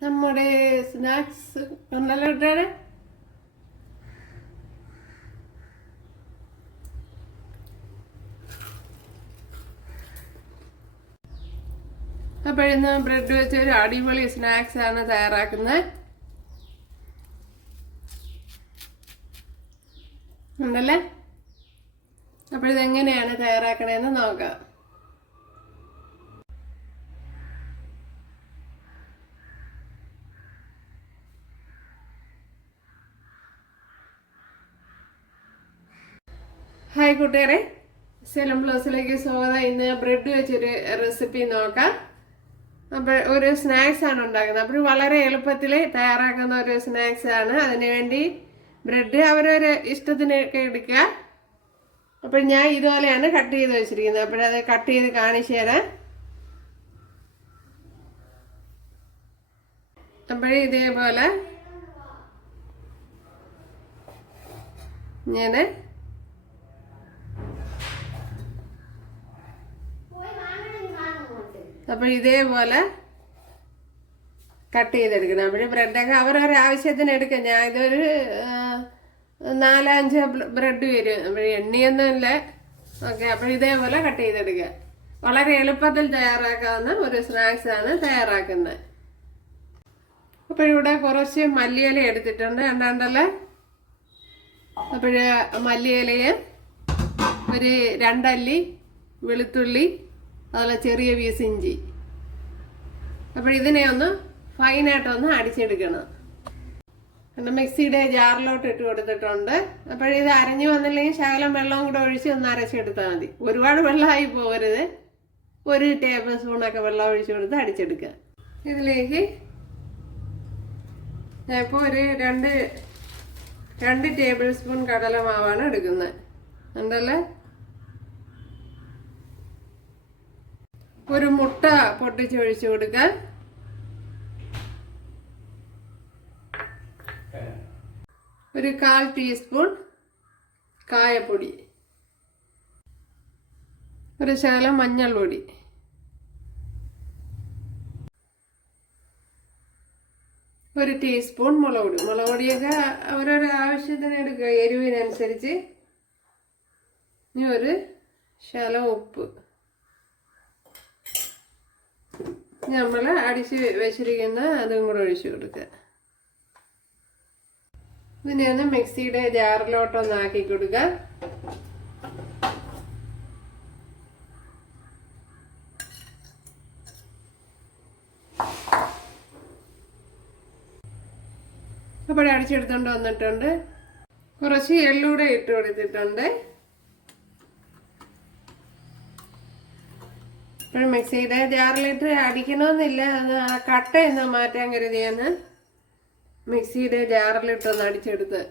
നമ്മുടെ സ്നാക്സ് ഇട്ടാണ് അപ്പോഴിന്ന് ബ്രെഡ് വെച്ച് ഒരു അടിപൊളി സ്നാക്സ് ആണ് തയ്യാറാക്കുന്നത്. ഉണ്ടല്ലേ? അപ്പോഴിതെങ്ങനെയാണ് തയ്യാറാക്കണേന്ന് നോക്കാം. ഹായ് കൂട്ടുകാരെ. സെലം ബ്ലൗസിലേക്ക് സ്വാഗതം. ഇന്ന് ബ്രെഡ് വെച്ചൊരു റെസിപ്പി നോക്കാം. അപ്പോൾ ഒരു സ്നാക്സ് ആണ് ഉണ്ടാക്കുന്നത്. അപ്പോൾ വളരെ എളുപ്പത്തിൽ തയ്യാറാക്കുന്ന ഒരു സ്നാക്സ് ആണ്. അതിനുവേണ്ടി ബ്രെഡ് അവരൊരു ഇഷ്ടത്തിനൊക്കെ എടുക്കുക. അപ്പോൾ ഞാൻ ഇതുപോലെയാണ് കട്ട് ചെയ്ത് വെച്ചിരിക്കുന്നത്. അപ്പോഴത് കട്ട് ചെയ്ത് കാണിച്ചു തരാം. അപ്പോഴേ ഇതേപോലെ ഇങ്ങനെ അപ്പോൾ ഇതേപോലെ കട്ട് ചെയ്തെടുക്കണം അപ്പോൾ ബ്രെഡൊക്കെ അവരവരെ ആവശ്യത്തിന് എടുക്കാം. ഞാൻ ഇതൊരു നാലഞ്ച് ബ്രെഡ് വരും. അപ്പോൾ എണ്ണയൊന്നും ഇല്ല ഓക്കെ അപ്പോൾ ഇതേപോലെ കട്ട് ചെയ്തെടുക്കുക. വളരെ എളുപ്പത്തിൽ തയ്യാറാക്കാവുന്ന ഒരു സ്നാക്സ് ആണ് തയ്യാറാക്കുന്നത്. അപ്പോൾ ഇവിടെ കുറച്ച് മല്ലിയില എടുത്തിട്ടുണ്ട്. രണ്ടാണ്ടല്ല അപ്പോൾ മല്ലിയിലയെ ഒരു രണ്ടല്ലി വെളുത്തുള്ളി അതുപോലെ ചെറിയ പീസ് ഇഞ്ചി. അപ്പോൾ ഇതിനെ ഒന്ന് ഫൈനായിട്ടൊന്ന് അടിച്ചെടുക്കണം. പിന്നെ മിക്സിയുടെ ജാറിലോട്ട് ഇട്ട് കൊടുത്തിട്ടുണ്ട്. അപ്പോൾ ഇത് അരഞ്ഞു വന്നില്ലെങ്കിൽ ശകലം വെള്ളവും കൂടെ ഒഴിച്ച് ഒന്ന് അരച്ചെടുത്താൽ മതി. ഒരുപാട് വെള്ളമായി പോകരുത്. ഒരു ടേബിൾ സ്പൂണൊക്കെ വെള്ളം ഒഴിച്ച് കൊടുത്ത് അടിച്ചെടുക്കുക. ഇതിലേക്ക് ഞാൻ ഇപ്പോൾ ഒരു രണ്ട് രണ്ട് ടേബിൾ സ്പൂൺ കടലമാവാണ് എടുക്കുന്നത്. ഉണ്ടല്ലേ ഒരു മുട്ട പൊട്ടിച്ചൊഴിച്ചു കൊടുക്കാൻ. ഒരു കാൽ ടീസ്പൂൺ കായപ്പൊടി. ഒരു ശകലം മഞ്ഞൾ പൊടി ഒരു ടീസ്പൂൺ മുളക് പൊടി മുളക് പൊടിയൊക്കെ ഓരോരോ ആവശ്യത്തിന് എടുക്കുക. എരിവിനനുസരിച്ച്. ഇനി ഒരു ശകലം ഉപ്പ്. നമ്മൾ അടിച്ച് വെച്ചിരിക്കുന്ന അതും കൂടെ ഒഴിച്ച് കൊടുക്കുക. ഇതിനെ ഒന്ന് മിക്സിയുടെ ജാറിലോട്ടൊന്ന് ആക്കി കൊടുക്കുക. അപ്പോൾ അടിച്ചെടുത്തോണ്ട് വന്നിട്ടുണ്ട്. കുറച്ച് എള്ളൂടെ ഇട്ട് കൊടുത്തിട്ടുണ്ട്. മിക്സിയുടെ ജാറിലിട്ട് അടിക്കണമെന്നില്ല. അത് കട്ട എന്ന് മാറ്റാൻ കരുതിയാണ് മിക്സിയുടെ ജാറിലിട്ടൊന്ന് അടിച്ചെടുത്ത്.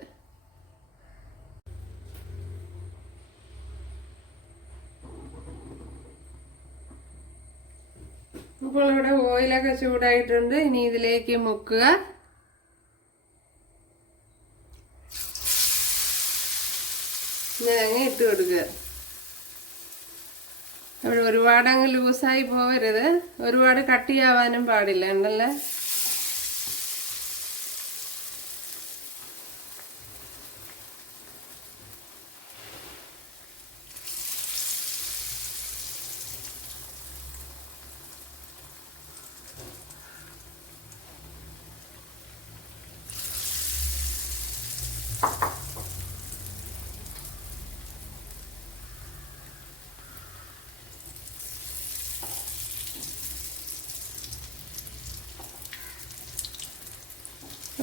ഇപ്പോൾ ഇവിടെ ഓയിലൊക്കെ ചൂടായിട്ടുണ്ട്. ഇനി ഇതിലേക്ക് മുക്കുക. ഞാൻ ഇട്ട് കൊടുക്കുക. അവിടെ ഒരുപാട് അങ്ങ് ലൂസായി പോകരുത് ഒരുപാട് കട്ടിയാവാനും പാടില്ല ഉണ്ടല്ലേ?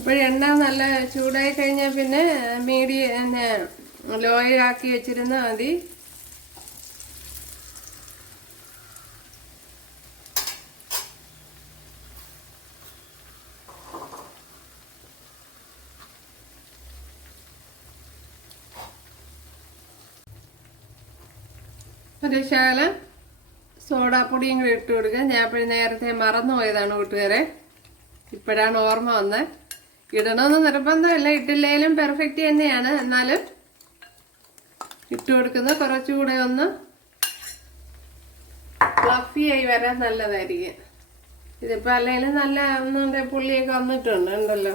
അപ്പോൾ എണ്ണ നല്ല ചൂടായി കഴിഞ്ഞാൽ പിന്നെ മീഡിയം ലോയിലാക്കി വെച്ചിരുന്നാൽ മതി. ഒരു ശകലം സോഡാപ്പൊടിയും കൂടി ഇട്ട് കൊടുക്കുക ഞാൻ പിന്നെ നേരത്തെ മറന്നു പോയതാണ് കൂട്ടുകാരെ. ഇപ്പോഴാണ് ഓർമ്മ വന്നത് ഇടണമെന്ന് നിർബന്ധമില്ല. ഇട്ടില്ലേലും പെർഫെക്റ്റ് തന്നെയാണ്. എന്നാലും ഇട്ട് കൊടുക്കുന്ന കുറച്ചുകൂടെ ഒന്ന് ഫ്ലഫി ആയി വരാൻ നല്ലതായിരിക്കും. ഇതിപ്പോ അല്ലെങ്കിലും നല്ല ഒന്നുണ്ട് പുള്ളിയൊക്കെ വന്നിട്ടുണ്ട് ഉണ്ടല്ലോ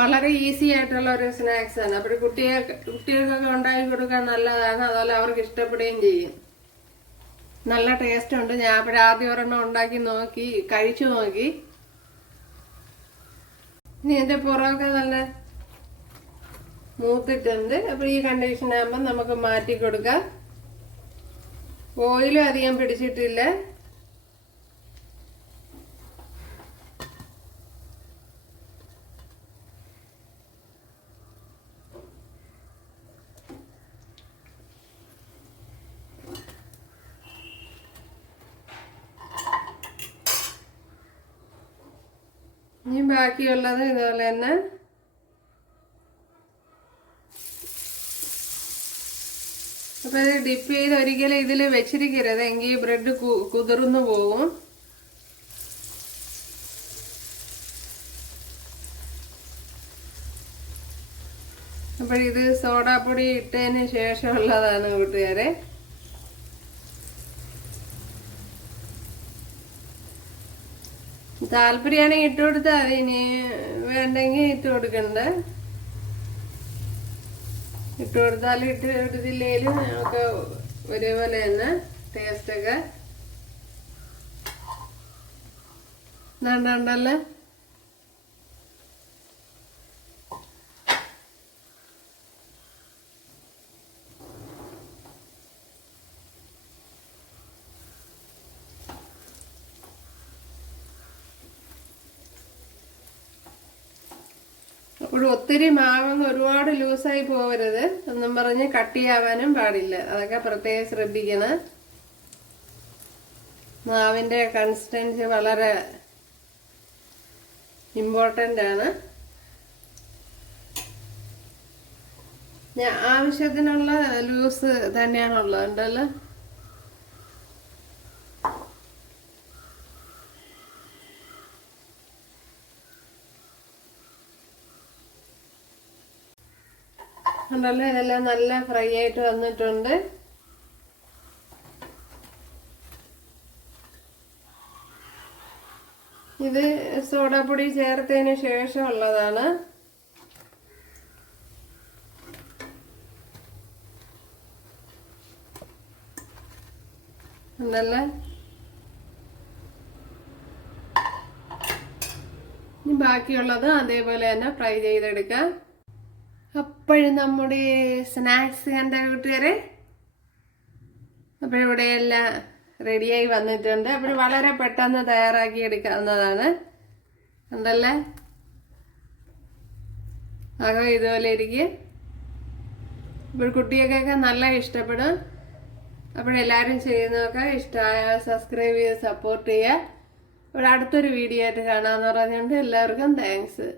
വളരെ ഈസി ആയിട്ടുള്ള ഒരു സ്നാക്സ് ആണ്. അപ്പോൾ കുട്ടിയെ കുട്ടികൾക്കൊക്കെ ഉണ്ടാക്കി കൊടുക്കാൻ നല്ലതാണ്. അതുപോലെ അവർക്ക് ഇഷ്ടപ്പെടുകയും ചെയ്യും. നല്ല ടേസ്റ്റ് ഉണ്ട്. ഞാൻ അപ്പോൾ ആദ്യം ഒരെണ്ണം ഉണ്ടാക്കി നോക്കി കഴിച്ചു നോക്കി. ഇനി എന്റെ പുറമൊക്കെ നല്ല മൂത്തിട്ടുണ്ട്. അപ്പോൾ ഈ കണ്ടീഷൻ ആകുമ്പോൾ നമുക്ക് മാറ്റി കൊടുക്കാം. ഓയിലും അധികം പിടിച്ചിട്ടില്ല. ഇനി ബാക്കിയുള്ളത് ഇതുപോലെ തന്നെ അപ്പം ഇത് ഡിപ്പ് ചെയ്ത് ഒരിക്കലും ഇതിൽ വെച്ചിരിക്കരുത്. എങ്കിൽ ബ്രെഡ് കുതിർന്നു പോകും. അപ്പോൾ ഇത് സോഡാപ്പൊടി ഇട്ടതിന് ശേഷമുള്ളതാണ് കൂട്ടുകാരെ. താല്പര്യമാണെങ്കിൽ ഇട്ട് കൊടുത്താൽ മതി. ഇനി വേണ്ടെങ്കിൽ ഇട്ട് കൊടുക്കണ്ട? ഇട്ട് കൊടുത്താലും ഇട്ട് കൊടുത്തില്ലെങ്കിലും ഒക്കെ ഒരേപോലെ തന്നെ ടേസ്റ്റൊക്കെ ഉണ്ടല്ലോ അപ്പോൾ ഒത്തിരി മാവങ്ങ ഒരുപാട് ലൂസായി പോകരുത് എന്നും പറഞ്ഞ് കട്ടിയാവാനും പാടില്ല. അതൊക്കെ പ്രത്യേകം ശ്രദ്ധിക്കണം. മാവിന്റെ കൺസിസ്റ്റൻസി വളരെ ഇമ്പോർട്ടന്റ് ആണ്. ഞാൻ ആവശ്യത്തിനുള്ള ലൂസ് തന്നെയാണുള്ളത്. ഉണ്ടല്ലോ? ഉണ്ടല്ലോ ഇതെല്ലാം നല്ല ഫ്രൈ ആയിട്ട് വന്നിട്ടുണ്ട്. ഇത് സോഡാപ്പൊടി ചേർത്തതിന് ശേഷം ഉള്ളതാണ്. ഉണ്ടല്ലേ ഇനി ബാക്കിയുള്ളത് അതേപോലെ തന്നെ ഫ്രൈ ചെയ്തെടുക്കാം. അപ്പോഴും നമ്മുടെ സ്നാക്സ് കണ്ട കൂട്ടുകാരെ അപ്പോഴിവിടെ എല്ലാം റെഡിയായി വന്നിട്ടുണ്ട്. അപ്പോൾ വളരെ പെട്ടെന്ന് തയ്യാറാക്കി എടുക്കാവുന്നതാണ്. ഉണ്ടല്ലേ അകം ഇതുപോലെ ഇരിക്കും. ഇപ്പോൾ കുട്ടികൾക്കൊക്കെ നല്ല ഇഷ്ടപ്പെടും. അപ്പോഴെല്ലാവരും ചെയ്യുന്നതൊക്കെ ഇഷ്ടമായ സബ്സ്ക്രൈബ് ചെയ്ത് സപ്പോർട്ട് ചെയ്യുക. ഇവിടെ അടുത്തൊരു വീഡിയോ ആയിട്ട് കാണാമെന്ന് പറഞ്ഞുകൊണ്ട് എല്ലാവർക്കും താങ്ക്സ്